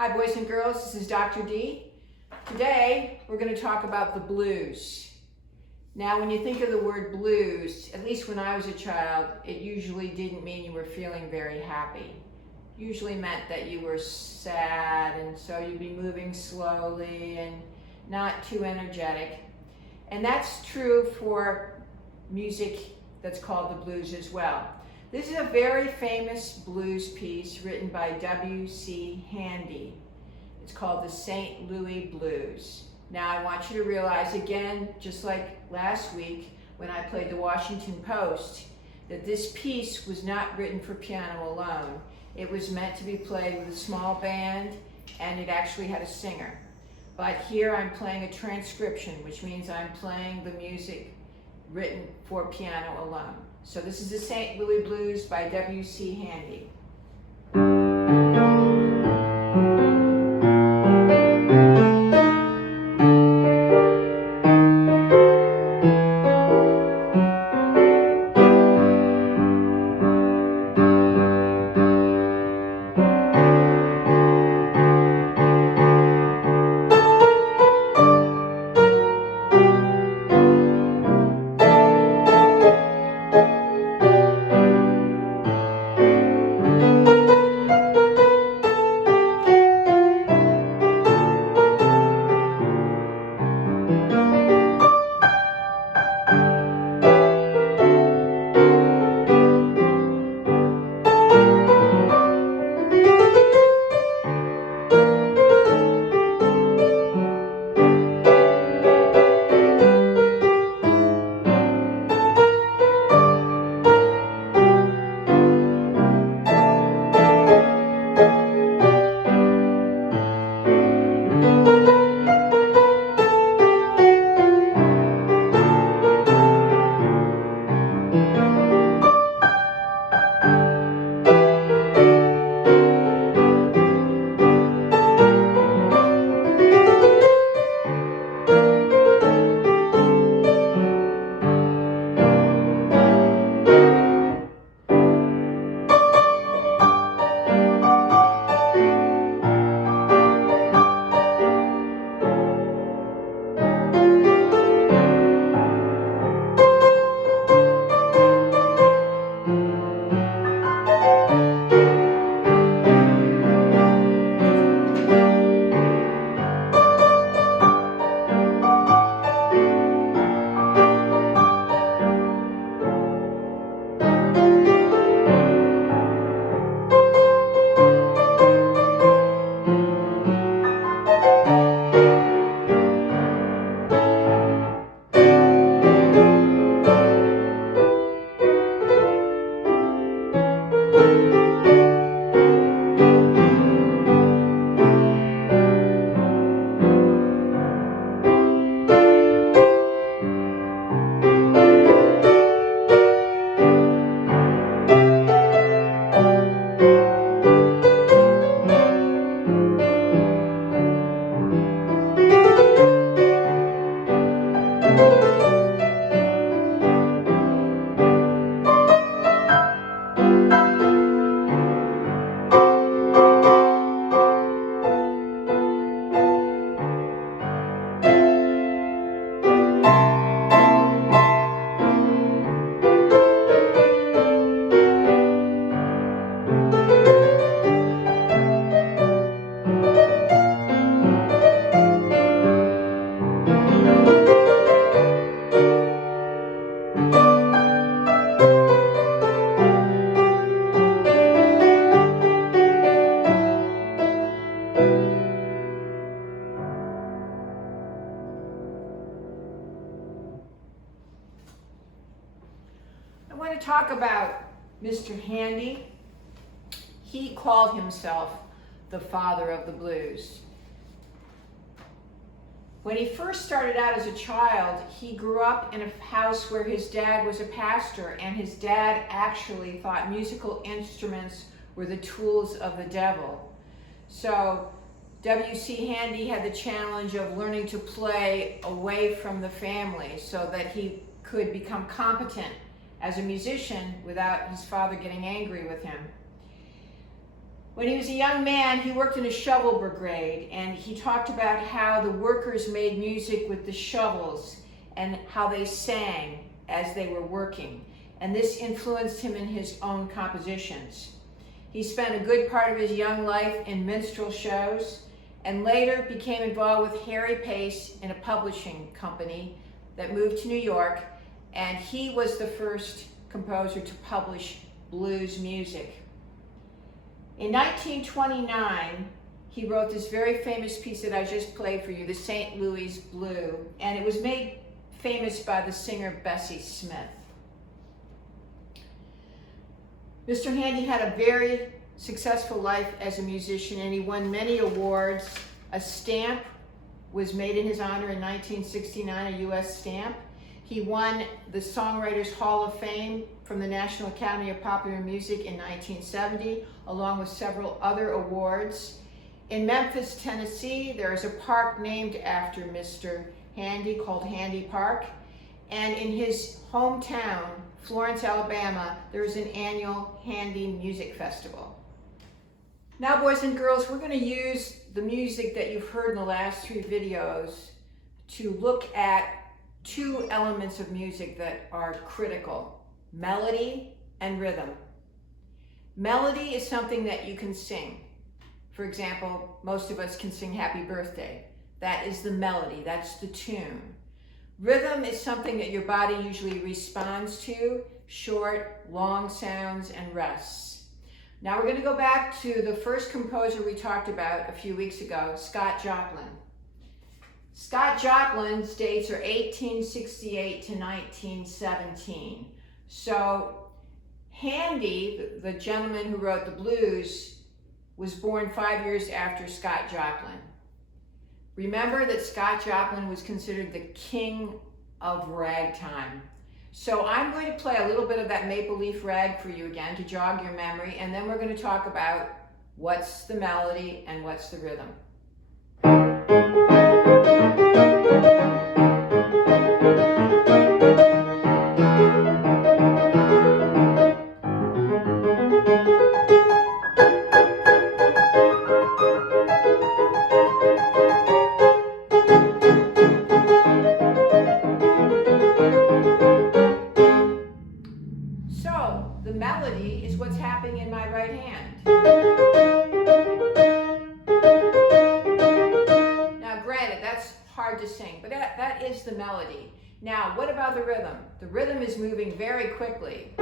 Hi boys and girls, this is Dr. D. Today we're going to talk about the blues. Now when you think of the word blues, at least when I was a child, it usually didn't mean you were feeling very happy. It usually meant that you were sad, and so you'd be moving slowly and not too energetic. And that's true for music that's called the blues as well. This is a very famous blues piece written by W.C. Handy. It's called the St. Louis Blues. Now I want you to realize again, just like last week when I played the Washington Post, that this piece was not written for piano alone. It was meant to be played with a small band, and it actually had a singer. But here I'm playing a transcription, which means I'm playing the music written for piano alone. So this is the St. Louis Blues by W.C. Handy. I want to talk about Mr. Handy. He called himself the father of the blues. When he first started out as a child, he grew up in a house where his dad was a pastor, and his dad actually thought musical instruments were the tools of the devil. So W.C. Handy had the challenge of learning to play away from the family so that he could become competent as a musician without his father getting angry with him. When he was a young man, he worked in a shovel brigade, and he talked about how the workers made music with the shovels and how they sang as they were working. And this influenced him in his own compositions. He spent a good part of his young life in minstrel shows, and later became involved with Harry Pace in a publishing company that moved to New York, and he was the first composer to publish blues music. In 1929, he wrote this very famous piece that I just played for you, the St. Louis Blue, and it was made famous by the singer Bessie Smith. Mr. Handy had a very successful life as a musician, and he won many awards. A stamp was made in his honor in 1969, a U.S. stamp. He won the Songwriters Hall of Fame from the National Academy of Popular Music in 1970, along with several other awards. In Memphis, Tennessee, there is a park named after Mr. Handy called Handy Park. And in his hometown, Florence, Alabama, there is an annual Handy Music Festival. Now, boys and girls, we're going to use the music that you've heard in the last 3 videos to look at 2 elements of music that are critical: melody and rhythm. Melody is something that you can sing. For example, most of us can sing Happy Birthday. That is the melody, that's the tune. Rhythm is something that your body usually responds to: short, long sounds and rests. Now we're going to go back to the first composer we talked about a few weeks ago, Scott Joplin. Scott Joplin's dates are 1868 to 1917. So Handy, the gentleman who wrote the blues, was born 5 years after Scott Joplin. Remember that Scott Joplin was considered the king of ragtime. So I'm going to play a little bit of that Maple Leaf Rag for you again to jog your memory, and then we're going to talk about what's the melody and what's the rhythm. The melody is what's happening in my right hand. Now granted, that's hard to sing, but that is the melody. Now, what about the rhythm? The rhythm is moving very quickly.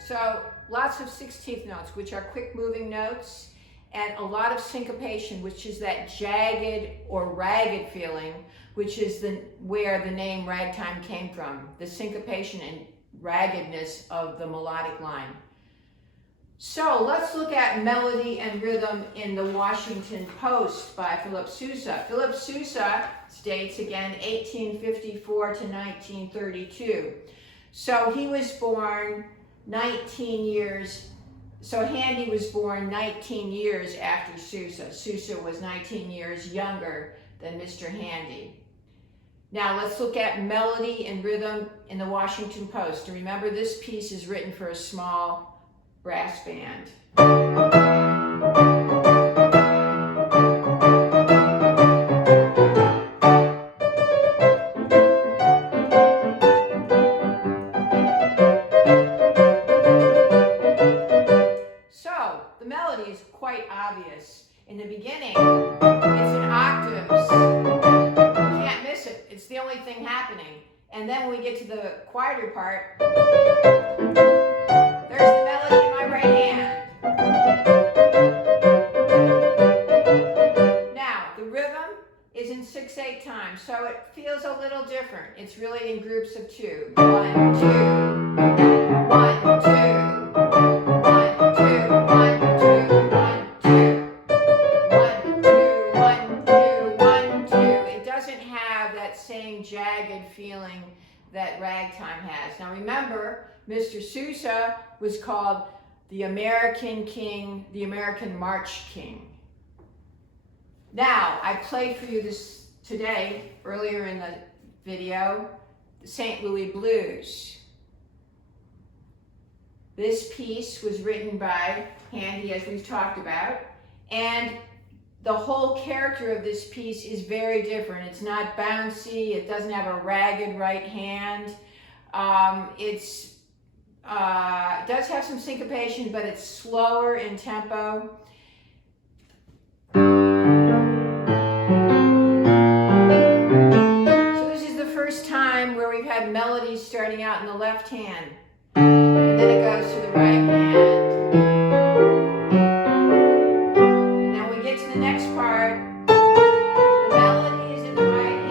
So, lots of 16th notes, which are quick moving notes, and a lot of syncopation, which is that jagged or ragged feeling, which is where the name ragtime came from, the syncopation and raggedness of the melodic line. So let's look at melody and rhythm in the Washington Post by Philip Sousa. Philip Sousa states again 1854 to 1932. So he was born 19 years. So Handy was born 19 years after Sousa. Sousa was 19 years younger than Mr. Handy. Now let's look at melody and rhythm in the Washington Post. And remember, this piece is written for a small brass band. Is quite obvious. In the beginning, it's in octaves. You can't miss it. It's the only thing happening. And then when we get to the quieter part, there's the melody in my right hand. Now, the rhythm is in 6/8 time, so it feels a little different. It's really in groups of 2. 1, 2, 1, 2. Jagged feeling that ragtime has. Now remember, Mr. Sousa was called the American King, the American March King. Now, I played for you this today, earlier in the video, the St. Louis Blues. This piece was written by Handy, as we've talked about, and the whole character of this piece is very different. It's not bouncy, it doesn't have a ragged right hand. It does have some syncopation, but it's slower in tempo. So this is the first time where we've had melodies starting out in the left hand, and then it goes to the right hand. And then when we get to the next part, the melody is in the right hand.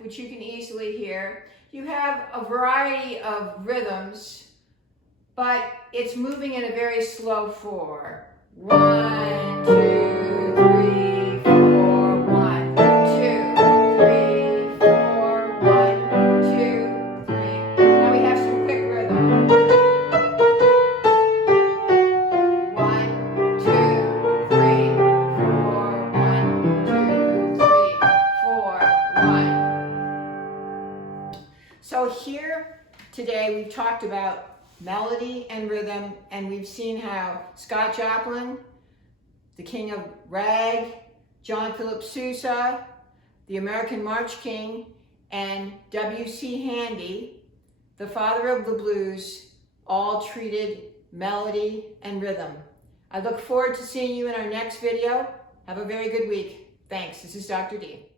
Which you can easily hear. You have a variety of rhythms, but it's moving in a very slow 4. 1, 2, 3, 4, 1, 2, 3, 4, 1, 2, 3. Now we have some quick rhythm. 1, 2, 3, 4, 1, 2, 3, 4, 1. So here today we've talked about melody and rhythm, and we've seen how Scott Joplin, the king of rag, John Philip Sousa, the American March King, and W.C. Handy, the father of the blues, all treated melody and rhythm. I look forward to seeing you in our next video. Have a very good week. Thanks. This is Dr. D.